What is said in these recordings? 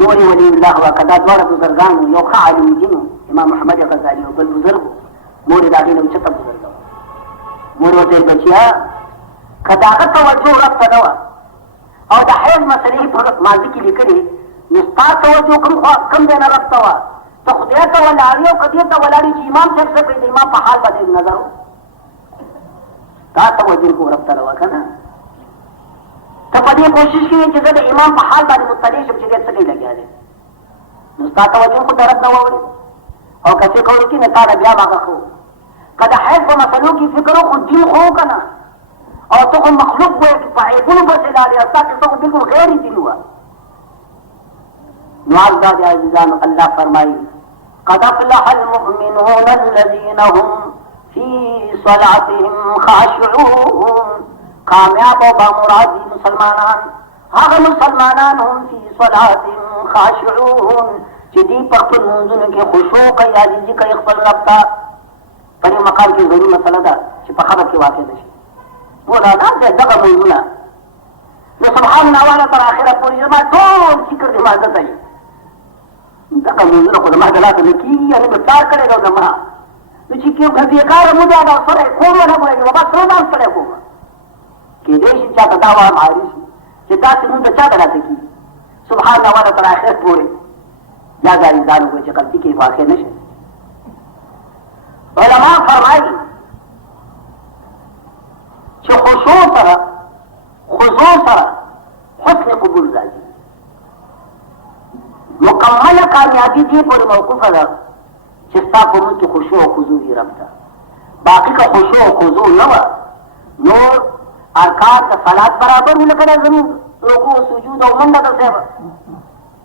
مور ولي الله وكذا دوار بزرگان یو ښه عالم دین امام محمد غزالی او بل بزرګ مور دا دین او چته بزرګ مور ورته بچیا کداغه توجه ورته دا او د حیض مسلې په ماضي کې لیکلي نستا توجه کوم دی نه رستا وا ته خدای ته ولاړی او کدی ته ولاړی چې امام صاحب څه کوي د امام په حال باندې نظر تا توجه کو ورته دا کنه ته په دې کوشش کوي چې د امام په حال باندې مطلع شم چې څه کوي لګیا دي نو ستا توجه خو درد نه ووري او کڅه کوي چې نه تا بیا هغه خو کله حیض په مسلو کې فکر خو دین خو کنه او ته مخلوق وې په عیبونو باندې لاري اساس ته بالکل غیر دین و نو عزیز عزیزان الله فرمایي قد افلح المؤمنون الذين هم في صلاتهم خاشعون کامیاب و بامرادی مسلمانان هغه مسلمانان هم فی صلاتهم خاشعون چې دی په خپل منځونو کې خشوع کوي عاجزي کوي خپل رب ته په دې مقام کې ضروري مسله ده چې په خبر کې واقع نشي مولانا دغه منځونه نو سبحان الله والا تر اخره پورې ما ټول فکر دې ما ده دغه منځونه خو ما دلته نکي یعنی په کار کړی دا ما نو چې کوم بیکاره مو دا سره کوم نه کوي بابا سره نه سره کوم کې دې چې چا دا واه ماري چې تاسو موږ چا درته کی سبحان الله والا تر اخر پورې یا غاری ځانو کو چې غلطي کې واقع نشي علماء فرمایي چې خشوع سره خضوع سره حسن قبول راځي مکمل کامیابی دې پورې موقوفه ده چې تاسو په موږ کې خشوع او خضوع یې رابطه باقي کا خشوع او خضوع نه نور ارکان د صلات برابر ولکه زموږ رکوع سجود او منډه د څه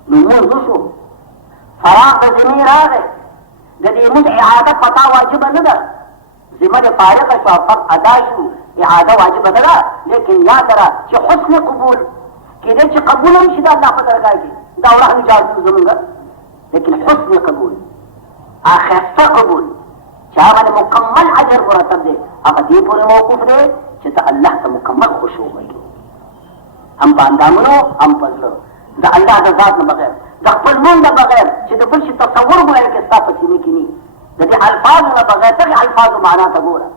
نو موږ شو فراغ د ذمه راغی د دې موږ اعاده پتا واجب نه ده ذمه د فارغ شو فرض ادا شو اعاده واجب نه ده لیکن یاد را چې حسن قبول کله چې قبول هم شي د الله په درگاه کې دا ورته اجازه زموږ لیکن حسن قبول اخر قبول چې هغه مکمل اجر مرتب دی هغه دې پورې موقوف دی چې ته الله ته مکمل خشوع وکړي هم په اندامونو هم په زړه د الله د ذات نه بغیر د خپل نوم نه بغیر چې د بل شي تصور ګورې کې ستا په سینې کې نه د دې الفاظو نه بغیر دغه الفاظو معنا ته ګوره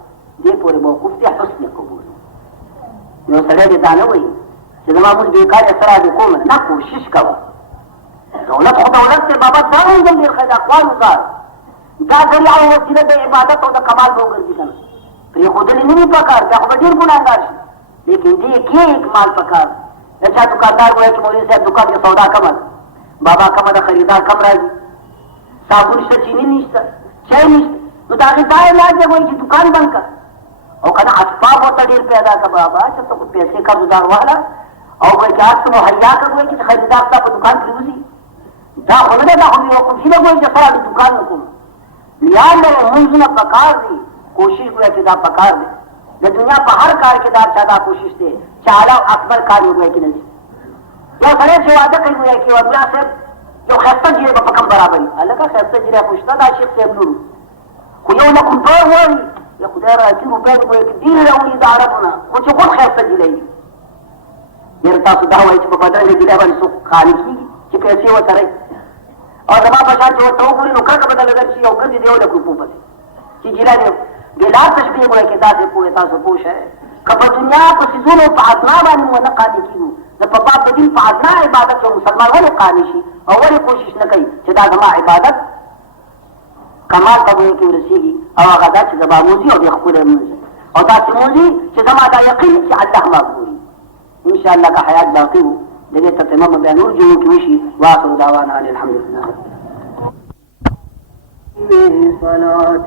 دې پورې موقوف دی حسن قبول نو سړی دې دا نه وایي چې زما موږ بېکارې سره دې کوم نه کوشش کوه دولت خو دولت دی بابا دا هم ډېر ښه د اقوالو کار دا ذریعه او وسیله د عبادت او د کمال به وګرځي که نه پرې ښودلې نه وي پکار بیا خو به ډېر ګناهګار شي لیکن دې کې اکمال پکار د چا دکاندار وایي چې مولوي صاحب دکان کې سودا کمه ده بابا کمه ده خریدار کم راځي صابون شته چینی نشته چای نشته نو د هغې دا علاج دی وایي چې دکان بند کړه او که نه اسباب ورته ډېر پیدا کړه بابا چې ته خو پیسې قرضدار واخله او وایي چې هر څه مهیا کړه وایي چې خریدار ستا په دکان کې وځي دا خو نه ده دا خو بیوقوفي ده وایي چې سره د دکان نه کوم یاد لرئ مونځونه پکار دي کوشش وکړئ چې دا پکار دی د دنیا په هر کار کې دا چا دا کوشش دی چې اعلی اکبر کار وکړئ کې نه شي یو سړی چې واده کوي وایي چې ملا صاحب یو ښایسته جیرې به په کم برابري هلکه ښایسته جیرې خو شته دا شیخ صاحب لور خو یو لک روپۍ وایي یا خدای راکړي روپۍ به وایي چې ډېرې راوړي د عربونه خو چې خود ښایسته جیرې وي یاره تاسو دا وایي چې په بدرنګه جیرې باندې څوک خالي کېږي چې پیسې ورسره او زما په شان چې ورته وګوري نو کرکه به درله درشي او ګرځي د یو لک روپو پسې چې جیره دی بلا تشبیه وایي چې داسې پوهې تاسو پوه شئ که په دنیا په څیزونو په ادنا باندې ونه قانع کېږو د په باب د دین په ادنا عبادت یو مسلمان ولې قانع شي او ولې کوشش نه کوي چې دا زما عبادت کمال ته به کې ورسېږي او هغه دا چې زما موزي او د ښکلی موزي او داسې موزي چې زما دا یقین چې الله ما ګوري انشاءالله که حیات باقي وو د دې تتمه به بیا نور جوړو کې وشي واخر دعوانا ان الحمدلله صلوات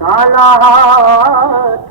صلوات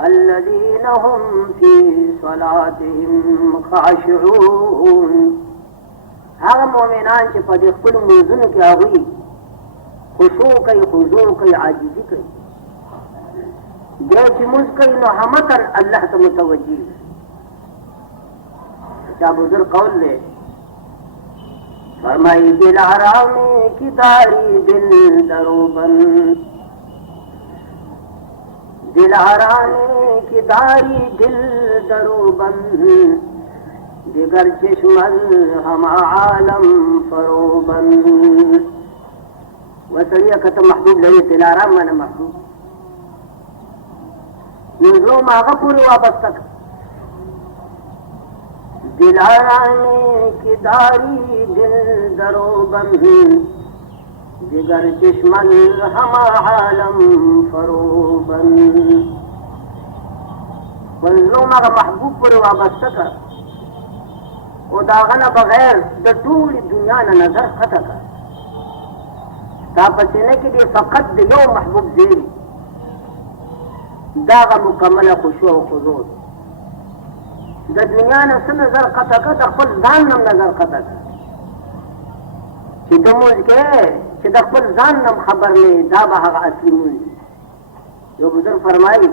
الذين هم في صلاتهم خاشعون هغه مؤمنان چې په خپل موزونو کې هغوی خشوع کوي خضوع کوي عاجزي کوي دې چې موږ کوي نو همتن الله ته متوجي چا بزرگ قول لے فرمائی دل حرامی کی داری دل دروبن دل حرامی کی داری دل دروبن دیگر چشمل ہم عالم فروبن وسریع کتم محبوب لئے دل حرام مانا محبوب نظلوم آغا پوری واپس تک دل حرامی کی داری دل دروبن دیگر چشمل ہم عالم فروبن نظلوم آغا محبوب پوری واپس تک او داغنا بغیر د ټول دنیا نه نظر خطا کړ دا پسینه کې دی فقط د یو محبوب دی داغه مکمله خشوع او خضوع د دنیا نه څه نظر خطا کړ د خپل ځان نه نظر خطا کړ چې د موږ کې چې د خپل ځان نه خبر نه دا به هغه اصلي موږ یو بزرګ فرمایي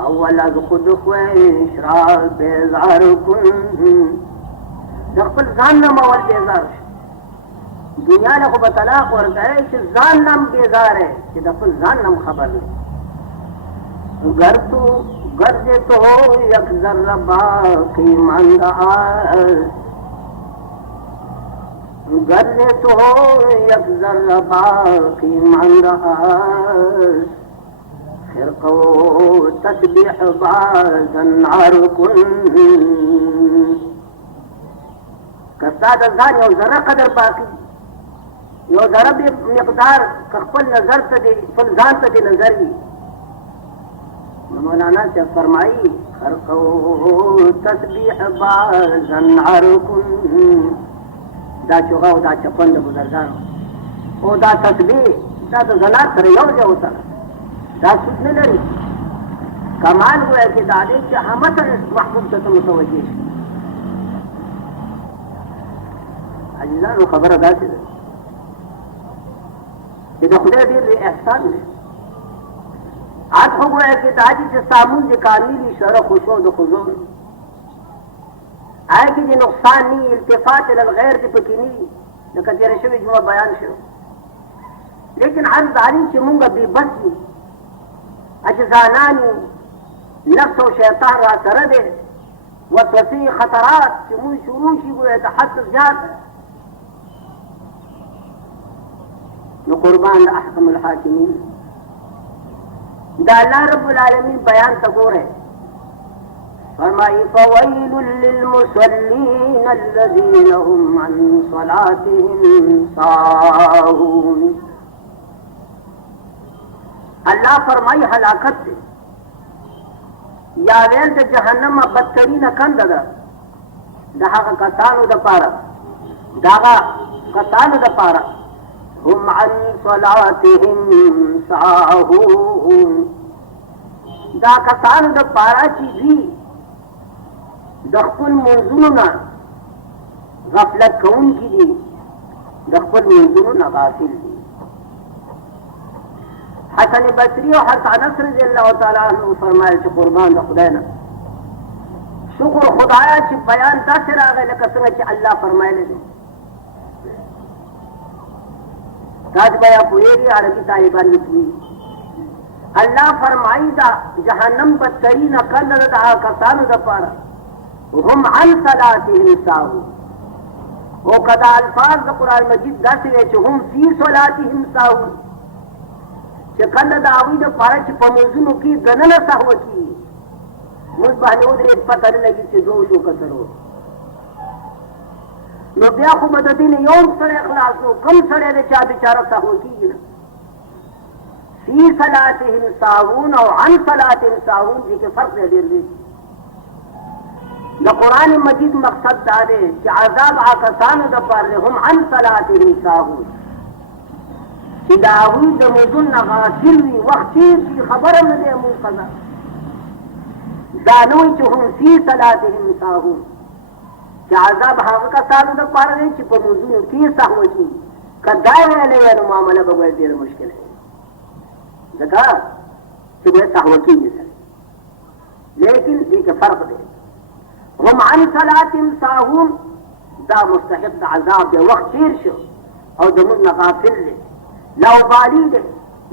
اول از خود خویش را بیزار کن دخل ځان نم اول بیزار دنیا نه خو به طلاق ورکړی چې ځان نم بیزار ہے چې دخل ځان نم خبر نه گر تو گرد تو یک ذره باقی مانده است گرد تو یک ذره باقی مانده است خرقو تسبیح بازن عرکن کستا د ځان یو ذره قدر باقی یو ذره مقدار خپل نظر ته دی خپل ځان ته دی نظر وي مولانا سے فرمائی خرقو تسبیح بازن عرکن دا چوغا او دا چپن د بزرګانو او دا تسبیح دا د زنات سره یو ځای وسره دا سود نه لري کمال هو چې دا دې چې همت محبوب ته متوجه شي عزیزانو خبره دا چې د خدای ډېر احسان دی اته هو چې دا چې سامون د کاملي شرف خشوع د خضوع آیا کې د نقصان نی التفات الى الغیر دې پکې نی لکه تېره شوې جمعه بیان شو. لیکن هر داري چې مونږ بې بس یو اجزانان یو نفس او شیطان را سره دی وسوسې خطرات چې مونږ شروع شي ګویا تحسس زیات نو قربان احکم الحاکمین دا الله رب العالمین بیان ته ګوره فرمائی فویل للمصلین الذین هم عن صلاتهم ساہون. اللہ فرمائی ہلاکت دے یا ویل د جہنم بدترین کند ده د هغه کسانو دپاره هم عن صلاتهم ساهون دا کسانو دپاره چې دوی د خپل منځونو نه غفلت کوونکي دي د خپل منځونو نه غافل دي. حسن بصری او حسن رضی الله تعالی عنہ فرمایل چې قربان د خدای نه شکر خدایا چې بیان داسې راغی لکه څنګه چې الله فرمایلی دی. تاسو بیا پوهېږئ عربي طالبان دې پوهېږي. الله فرمایي دا جهنم بدترین کند ده د هغه کسانو دپاره هم عن صلاتهم ساهون. او کدا الفاظ د قرآن مجید داسې وی چې هم فی صلاتهم ساهون چې کله د هغوی دپاره چې په منځونو کې دننه سهوه کېږي موږ باندې ودرېد پته نه لګي چې دوه شو که څلور نو بیا خو به د دې نه یو هم سړی خلاص نو کوم سړی دی چې بېچاره سهوه کېږي نه فی صلاتهم ساهون او عن صلاتهم ساهون دې کې فرق دی ډېر دی. د قرآن مجید مقصد دا دی چې عذاب هغه کسانو دپاره هم عن صلاتهم ساهون چې د هغوی د مزون نه غافل وي وخت تېر شي خبره نه دی مونږ قضا دا نه وایي چې هم فی صلاتهم ساهون چې عذاب هغه کسانو دپاره دی چې په مزونو کې سهوه کېږي که دا ویلی وی نو معامله به ګویا ډېره مشکله وي ځکه چې ګویا سهوه کېږي سره لیکن دې کې فرق دی. هم عن صلاتهم ساهون دا مستحق د عذاب دی وخت تېر شو او د مونږ نه غافل دی لاوبالي دی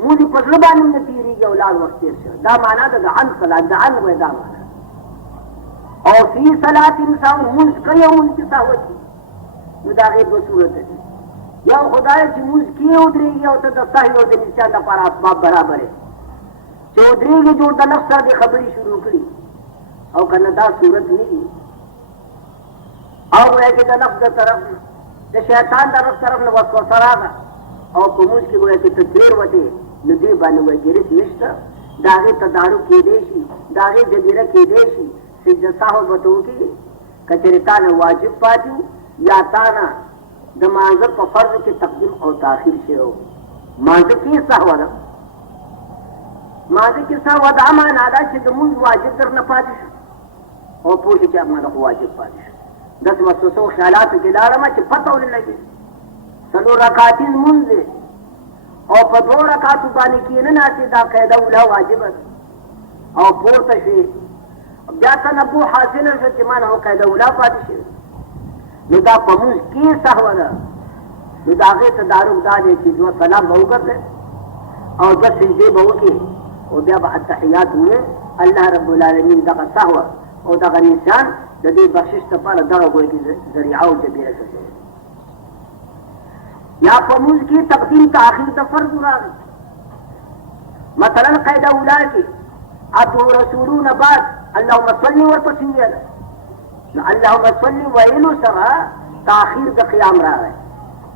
مونږ په زړه باندې نه تېرېږي او لاړ وخت تېر شو دا معنا ده د عن صلات د عن وایي دا معنا او فی صلاتهم ساهون مونځ کوي او مونځ کې سهوه کېږي نو د هغې دوه صورته دي. یو خدای چې مونځ کې ودرېږي او ته د سهو او د نسیان لپاره اسباب برابر یې چې ودرېږي جوړ د نفس سره دې خبرې شروع کړي او که نه دا صورت نه وي او گویا کہ دا نفس دا طرف دا شیطان دا نفس طرف نے وسوسه راغله او په موږ کې گویا کہ تدبیر وته نو دې باندې وایي ګرس نشته د هغې تدارک کېدی شي د هغې جبیره کېدی شي سجده سهو به ته وکړي که چېرې تا نه واجب پاتې یا تا نه د مانځه په فرض کې تقدیم او تاخیر شوی و مانځه کې سهوه ده مانځه کې سهوه دا معنا ده چې د مونځ واجب در نه پاتې شو او پوه شي چې ما خو واجب پاتې شو داسې وسوسو خیالاتو کې لاړم چې پته ونه لګي څلور رکعاتي لمونځ دی او په دوه رکعاتو باندې کښېنه ناستې دا قاعده اوله واجبه ده او پورته شوې بیا تنبه حاصله شوه چې ما نه خو قاعده اوله پاتې شوې نو دا په مونځ کې سهوه ده نو د هغې تدارک دا دی چې دوه سلام به وګرځې او دوه سجدې به وکړې او بیا به التحیات ووایې الله رب العالمین دغه سهوه او دغه نسیان د دې بخشش لپاره دغه ګویا کې ذریعه او جبیره ګرځوي. یا په مونځ کې تقدیم تاخیر د فرض راغی مثلا قاعده اوله کې اتو رسولونه بعد اللهم صل ورپسې ویله نو اللهم صل ویلو سره تاخیر د قیام راغی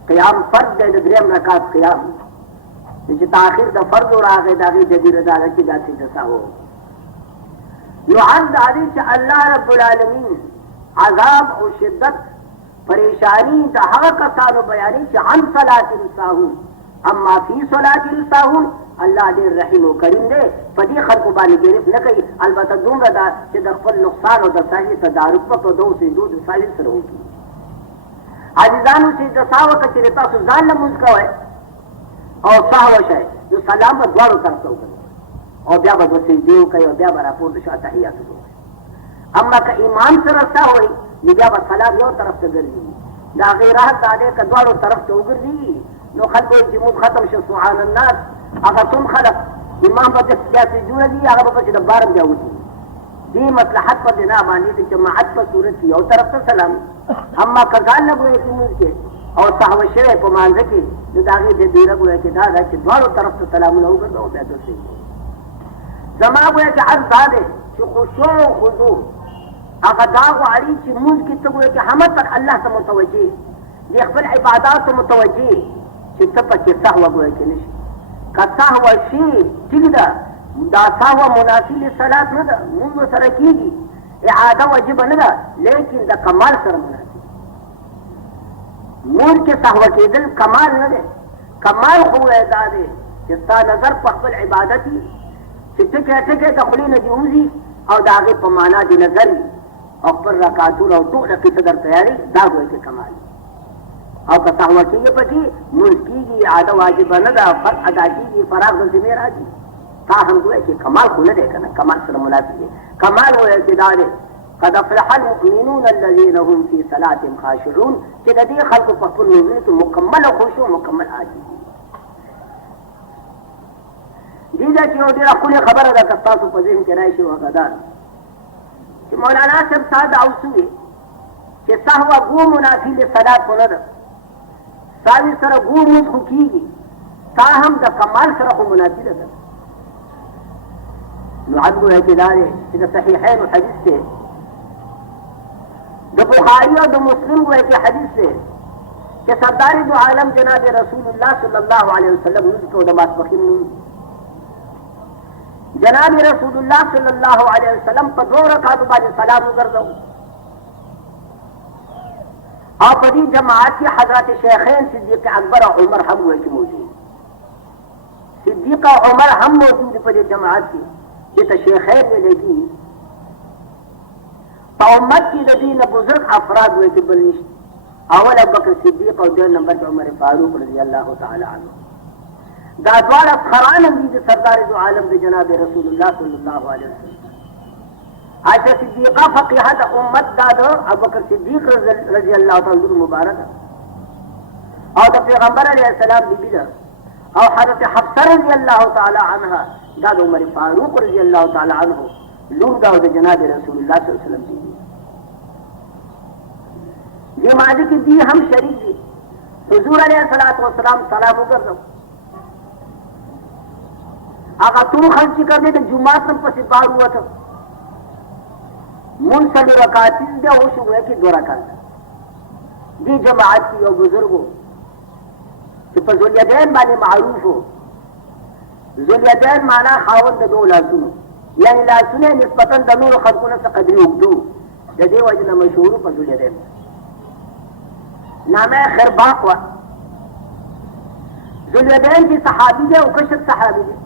قیام فرض دی د درېیم رکعت قیام چې تاخیر د فرض راغی د هغې جبیره دا ده چې دا سجده سهو نو عرض دا دی چې الله رب العالمین عذاب او شدت پریشانی د هغه کسانو بیانوي چې عن صلاتهم ساهون اما فی صلاتهم ساهون الله ډېر رحیم او کریم دی په دې خلکو باندې ګرفت نه کوي البته دومره ده چې د خپل نقصان او د سهوې تدارک په دوو سجدو د سهوې سره وکړي. عزیزانو سجده سهو که چېرې تاسو ځان نه لمونځ کوئ او سهوه شئ نو سلام به دواړو طرف ته وکړئ او بیا به دوه سجدې وکړئ او بیا به راپورته شو تحیات وکړئ. اما که ایمان سره سهوئ بیا به سلام یو طرف ته ګرځي د هغې راحت د هغې که دواړو طرف ته وګرځي نو خلک وایي چې مونږ ختم شو سبحان الناس هغه څوم خلک امام به بیا سجدونه دي هغه به پسې د بار بیا وځي دې مصلحت په بنا باندې د جماعت په صورت کې یو طرف ته سلام اما که ځان نه ګویا چې مونږ کې او سهو شوی په مانځه کې نو د هغې د ډېره ګویا چې دا ده چې دواړو طرف ته سلامونه وګرځو بیا ته صحیح زما ګویا چې عرض دا دی چې خشوع او خضوع هغه دا غواړي چې مونږ کې ته ګویا چې همه تک الله ته متوجه د خپل عباداتو متوجه چې ته پکې سهوه ګویا کې نه شي که سهوه شي ټیک ده دا سهوه مناسب صلات نه ده مونږ سره کېږي اعاده واجبه نه ده لیکن د کمال سره مناسب مونږ کې سهوه کېدل کمال نه دی کمال خو دا دی چې ستا نظر په خپل عبادت وي چې ټکې ټکې د خولې نه دې وځي او د هغې په معنا دې نظر وي او خپل رکعتونه او ټوله قصه در تیاري دا ګویا کې کمال او که سهوه کېږي پکې مونځ کېږي اعاده واجبه نه ده فرض ادا کېږي فراغ د ذمې راځي تا هم ګویا چې کمال خو نه دی که نه کمال سره مناسب دی کمال وایي چې دا دی قد افلح المؤمنون الذين هم في صلاتهم خاشعون چې د دې خلکو په خپل نزول کې مکمل خشوع مکمل عاجزي دې ځای کې یو ډېره ښکلې خبره ده که ستاسو په ذهن کې راشي هغه دا چې مولانا صاحب تا دعوت شوې چې سهوه ګو منافي لصلات خو نه ده ساوي سره ګو مونځ خو کېږي تا هم د کمال سره خو مناسبه ده نو عد ګویا چې دا دی چې د صحیحینو حدیث دی د بخاري او د مسلم ګویا چې حدیث دی چې سردار دو عالم جناب رسول الله صلی الله علیه وسلم لمونځ کو د ماسپښین لمونځ جناب رسول الله صلی الله علیه وسلم په 2 رکعاتو باندې سلام وګرځاو او په دې جماعت کې حضرت شیخین صدیق اکبر او عمر هم وایي چې موجود صدیق او عمر هم موجود په دې جماعت کې چې ته شیخین ویل کېږي په امت کې د دې نه بزرګ افراد وایي چې بل نشته اول ابوبکر صدیق او دویم نمبر کې عمر فاروق رضی الله تعالی عنه دا دواړه خران دي د سردار دو عالم د جناب رسول الله صلی الله علیه وسلم عائشہ صدیقہ فقیہہ د امت دا د ابوبکر صدیق رضی الله تعالی عنہ مبارک او د پیغمبر علیه السلام بیبی ده او حضرت حفصہ رضی الله تعالی عنها دا د عمر فاروق رضی الله تعالی عنہ لور دا د جناب رسول الله صلی الله علیه وسلم بیبی یہ ماضی کی دی ہم شریک دی حضور علیہ الصلوۃ والسلام سلام وکړو هغه ټول خلک چې کړي د جمعات هم پسې بار وته مون سړي رکعات دې او شو کې 2 رکعات دي جماعت کې یو بزرګو چې په ذولیدین باندې معروف وو ذولیدین معنا خاوند د 2 لاسونو یعنی لاسونه نسبتا د نور خلقونو څخه قدرې وګدو د دې وجه مشهور په ذولیدین نامه خرباق وا ذولیدین کی صحابی دے او کشر صحابی دے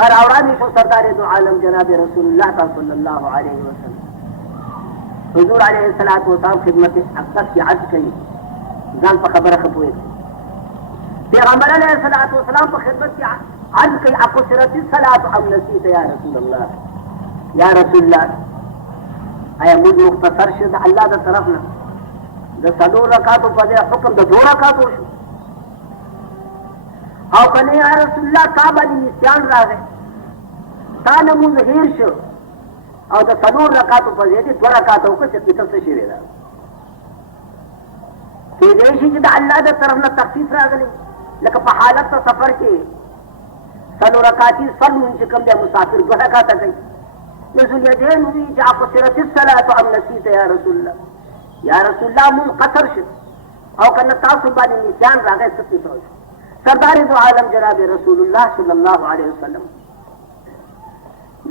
اور اورانی شو سردار دو عالم جناب رسول اللہ صلی اللہ علیہ وسلم حضور علیہ السلام خدمت اقصد کی عرض کئی جان پا خبر خبوئے پیغمبر علیہ السلام پا خدمت کی عرض کئی اقصرت الصلاة ام نسیت یا رسول اللہ یا رسول اللہ اے مجھ مختصر شد اللہ دا طرفنا دا 3 رکعاتو پا دے حکم دا 2 رکعاتو شو او کنه یا رسول الله تا باندې نسیان راغی تا نمون هیر شو او د 3 رکعاتو په ځای 2 رکعاتو کې څه څه شي دا چې دې شي چې د الله د طرف نه تخفیف راغلی لکه په حالت د سفر کې 3 رکعاتي صلو چې کوم د مسافر 2 رکعات کوي رسول دې نو چې اپ سرت الصلاه ام نسیت یا رسول الله یا رسول الله مون قصر شو او کنه تاسو باندې نسیان راغی څه څه سردار دو عالم جناب رسول اللہ صلی اللہ علیہ وسلم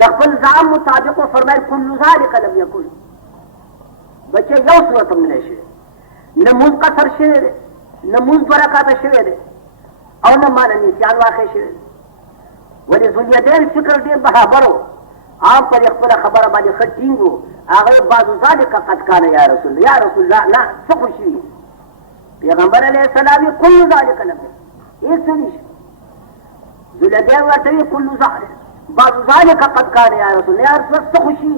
دخل زعم مطابق فرمائے کل ذالک لم یکن بچے یو صورت من شوه نموز قصر شوه ده نموز 2 رکعات شوه ده او نمان نسیان واقع شوه ولی ذولیدین فکر دیر برابرو عام پر اخبر خبر باندې خطینگو آغای بعض ذالک قد کان یا رسول اللہ لا سخوشی پیغمبر علیہ السلام کل ذالک لم یکن ایسا نیش ذولیدین ورطوی کل ذالک بعض ذالک قد کان یا رسول اللہ سخوشی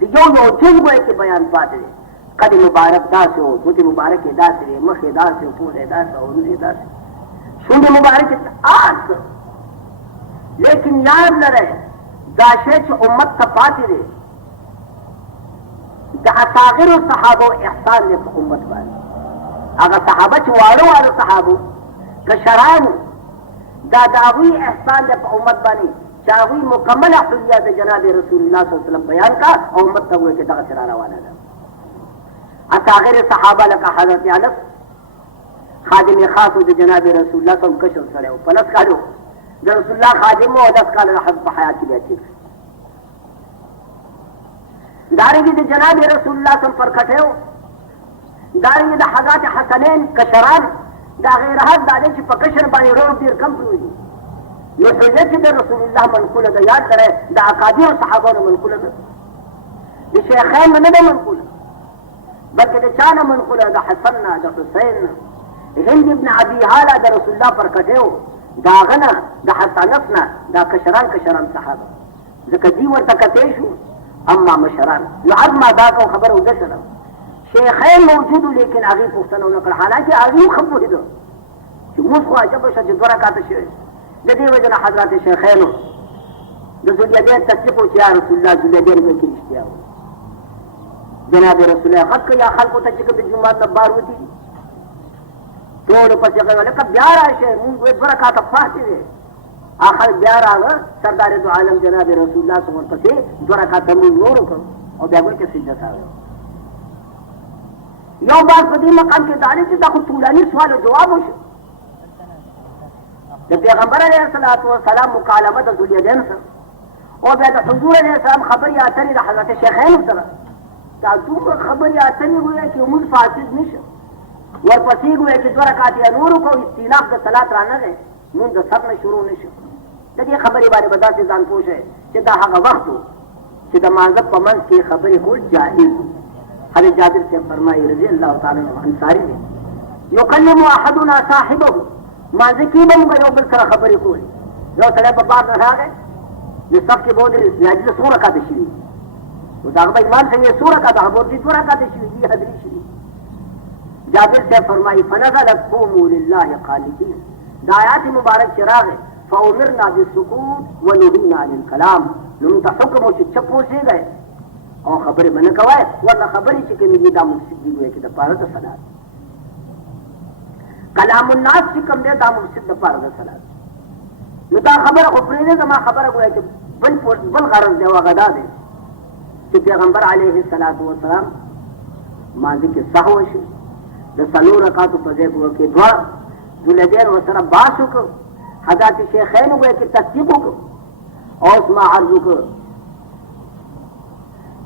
یو یو جز گوئے کہ بیان پاتے دے قد مبارک دا سے ہو دوتی مبارک دا سے مخ دا سے پود دا سے اور روزی دا سے شونڈ مبارک آس لیکن یاد نہ رہے داشے چھ امت تا پاتے دے دا اصاغر و صحابہ احسان لے امت بانی اگر صحابہ چھ وارو وارو صحابہ کشران دا داوی احسان لے امت بانی چاوی مکمل حلیات جناب رسول اللہ صلی اللہ علیہ وسلم بیان کا اور امت تا ہوئے کہ دا سرارا والا دا اصاغر صحابہ لکا حضرت انس خادم خاص دے جناب رسول اللہ صلی اللہ علیہ وسلم کشر سڑے ہو پلس کالو دا رسول اللہ خادم و 10 کال حضب حیات کی بیعت کی دارنگی دے جناب رسول اللہ صلی اللہ علیہ وسلم پر کھٹے ہو دارنگی دا حضرت حسنین کشران دا غیر حد دا دے چی پکشر بانی روڑ دیر کم ہوئی یہ حجت دا رسول اللہ منقول دا یاد کرے دا اکادر صحابہ منقول دا دا شیخین میں دا منقول بلکہ دا چانا منقول دا حسن دا حسین ہند ابن عبی حالا دا رسول اللہ پر کٹے ہو دا غنا دا حسانفنا دا کشران صحابہ ذکر دیور تکتیشو اما مشران لعظ ما دا کو خبر ہو دسنا شیخین موجود لیکن آگی پختنا نکر حالانکہ آگی خبر ہی دو کہ موس خواہ جب شد دورا کاتا شوئے ددی وجنا حضرات شیخین ذواليدين تصدقوا يا رسول الله ذواليدين میں کی رشتہ ہو جناب رسول اللہ خط یا خلق تجک بالجمعہ تباروتی تو پس کہ لقد بیارا شے من برکات فاتح آخر بیارا سردار دو عالم جناب رسول اللہ صلی اللہ علیہ وسلم برکات من نور کو اور بیگو کے سجدہ ہے یو بات بدی مقام کے دانے سے تاکو طولانی سوال و جواب ہو جب پیغمبر علیہ الصلوۃ والسلام مکالمت ذواليدين سے اور بعد حضور علیہ السلام خبر یا تری حضرت شیخین سے تا تو خبر یا تری ہوئے کہ من فاسد نش اور پسی ہوئے کہ دو رکعت نور کو استیناف د صلات رانا ہے من د سر شروع نش دغه خبرې بارے بدا سے ځان پوښه چې دا هغه وخت چې د مانځ په منځ کې خبرې کول جائز حضرت جابر سے فرمائے رضی اللہ تعالی عنہ انصاری نے یکلم احدنا صاحبه ما ذکی بم یو بل سره خبرې کول یو سره په بار نه راغی د صف کې بودل لاجل سوره کا دشي و دا به ایمان څنګه سوره کا دا بودل سوره کا دشي دی حضرت شي جابر سے فرمائی فنزلت قوموا لله قانتين دا آیات مبارک چراغ فامرنا بالسکوت ونهينا عن الكلام لم تحكم چپو سے گئے اور خبر بن کوائے ورنہ خبر چ کہ نہیں دا مفسد ہوئے کہ دا پارت صلاۃ کلام الناس کی کم دے دا مفسد دا پارت صلاۃ دا خبر خبرے نے ما خبر ہوئے کہ بل غرض دے وغدا دے کہ پیغمبر علیہ الصلوۃ والسلام ماضی کے سہو شي د سلو رکعت په ځای کې دعا ذواليدين وسره باسو کو حضرت شیخین ہوئے کہ تصدیق کو اور اسما عرض کو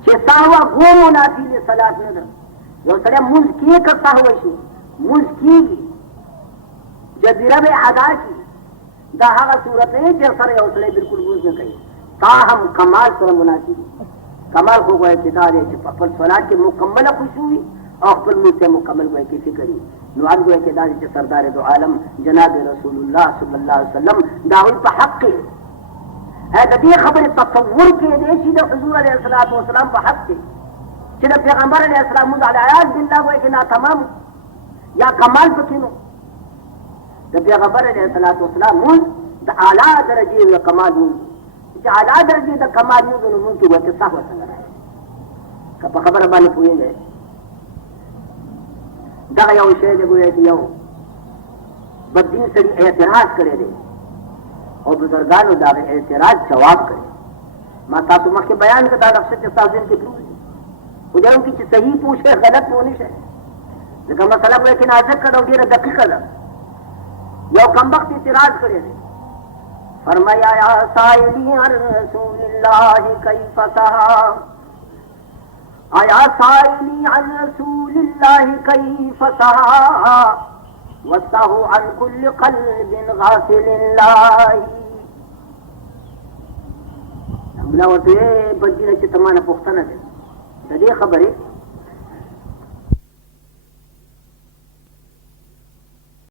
چې ساوا غو منافی له صلات نه یو سره مونږ کې کا ساوا شي مونږ کېږي جبیره به ادا کی دا هغه صورت نه چې سره یو سره بالکل مونږ نه کوي تاهم کمال سره منافی کمال کو گئے کہ دا چې په خپل صلات کې مکمل خشوع اور خپل مونږ سے مکمل گئے کہ فکر نو ان گئے کہ دا چې سردار دو عالم جناب رسول اللہ صلی اللہ علیہ وسلم داوی په حق ہے د دې خبره تصور کې دې چې د حضور علیه الصلاۃ والسلام په حق کې چې د پیغمبر علیه السلام د آیات بالله وایي چې نا تمام یا کمال پکې نو د پیغمبر علیه الصلاۃ والسلام د اعلی درجه او کمال نو چې اعلی درجه د کمال نو نو کې وته صح وته راځي که په خبره باندې پوهیږي دا یو شی دی ګویا چې یو بدین سړي اعتراض کړی دی اور بزرگانو دا اعتراض جواب کرے ما تاسو مخکې بیان کړه دا څه چې تاسو کې پروي خو دا چې صحیح پوښه غلط ونه شي ځکه مسله به کې نازک کړه ډیره دقیقه ده یو کم وخت اعتراض کړی دی فرمایا یا سائلی رسول الله کیف صحا آیا سائلی عن رسول الله کیف صحا وصاه عن كل قلب غافل الله مولا ورته بجینه چې تمانه پښتنه ده د دې خبره